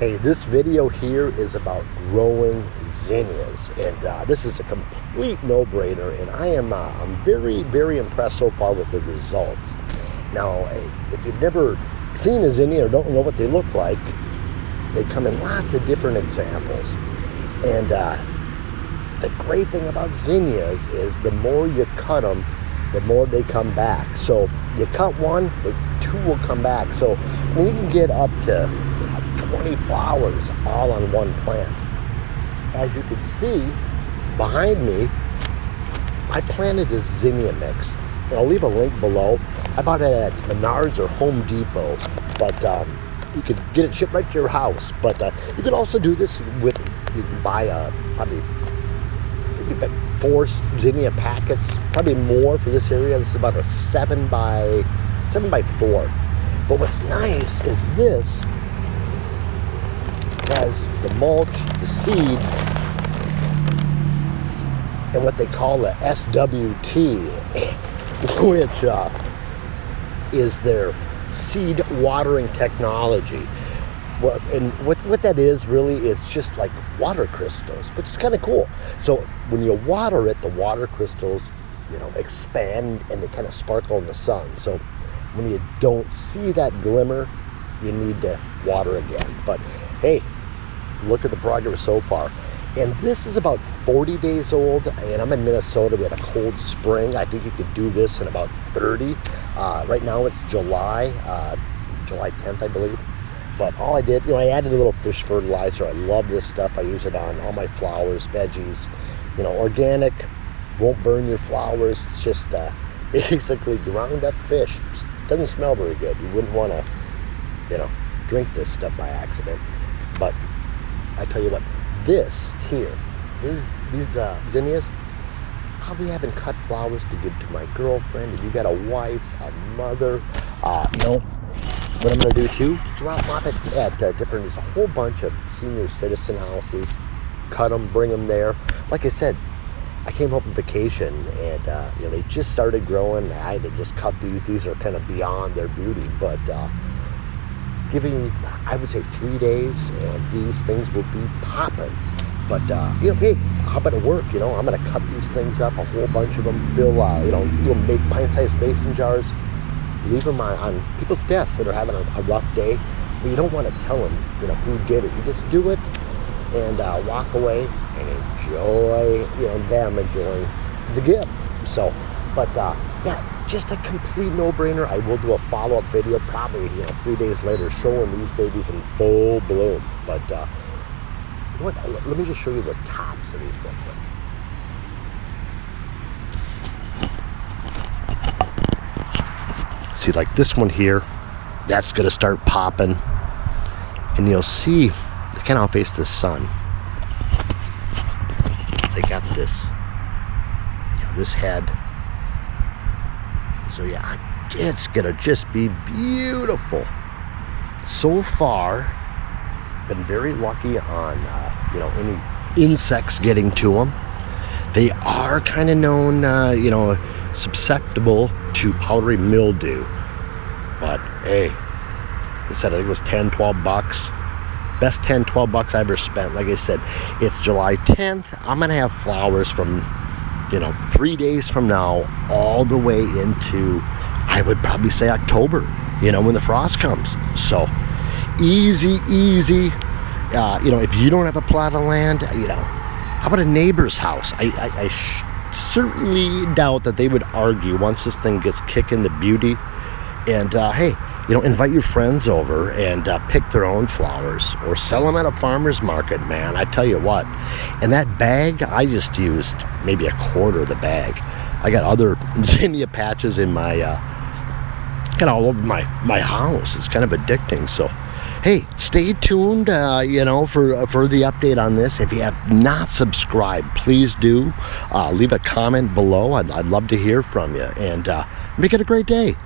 Hey, this video here is about growing zinnias, and this is a complete no-brainer, and I'm very impressed so far with the results. Now, if you've never seen a zinnia or don't know what they look like, they come in lots of different examples. And the great thing about zinnias is the more you cut them, the more they come back. So you cut one, the two will come back. So we can get up to 20 flowers all on one plant. As you can see behind me, I planted this zinnia mix. And I'll leave a link below. I bought it at Menards or Home Depot, but you could get it shipped right to your house. But you could also do this with, you can buy probably maybe 4 zinnia packets, probably more for this area. This is about a 7 by 4. But what's nice is this has the mulch, the seed, and what they call the SWT, which is their seed watering technology. What that is really is just like water crystals, which is kind of cool. So when you water it, the water crystals, expand and they kind of sparkle in the sun. So when you don't see that glimmer, you need to water again. But hey, look at the progress so far. And this is about 40 days old, and I'm in Minnesota. We had a cold spring. I think you could do this in about 30. Right now it's July 10th, I believe. But all I did, I added a little fish fertilizer. I love this stuff. I use it on all my flowers, veggies. Organic, won't burn your flowers. It's just basically ground up fish. Doesn't smell very good. You wouldn't want to, drink this stuff by accident. But I tell you what, this here, these zinnias, I'll be having cut flowers to give to my girlfriend. If you got a wife, a mother, what I'm going to do too, drop them off at different, there's a whole bunch of senior citizen houses, cut them, bring them there. Like I said, I came home from vacation and they just started growing. I had to just cut these. These are kind of beyond their beauty, but giving, I would say 3 days and these things will be popping. But hey, how about it work? I'm going to cut these things up, a whole bunch of them, fill you'll make pint-sized mason jars, leave them on people's desks that are having a rough day. But you don't want to tell them who did it. You just do it and walk away and enjoy them enjoying the gift. So but yeah, just a complete no-brainer. I will do a follow-up video probably 3 days later showing these babies in full bloom. But let me just show you the tops of these real quick. See, like this one here, that's gonna start popping, and you'll see they kind of face the sun. They got this this head. So yeah, it's gonna just be beautiful. So far, been very lucky on any insects getting to them. They are kind of known, susceptible to powdery mildew. But hey, I said I think it was 10, 12 bucks. Best 10, 12 bucks I ever spent. Like I said, it's July 10th. I'm gonna have flowers from 3 days from now all the way into, I would probably say, October, when the frost comes. So easy. If you don't have a plot of land, how about a neighbor's house? I certainly doubt that they would argue once this thing gets kicking the beauty. And hey, invite your friends over and pick their own flowers or sell them at a farmer's market, man. I tell you what. And that bag, I just used maybe a quarter of the bag. I got other zinnia patches in my, kind of all over my house. It's kind of addicting. So, hey, stay tuned, for the update on this. If you have not subscribed, please do. Leave a comment below. I'd love to hear from you. And make it a great day.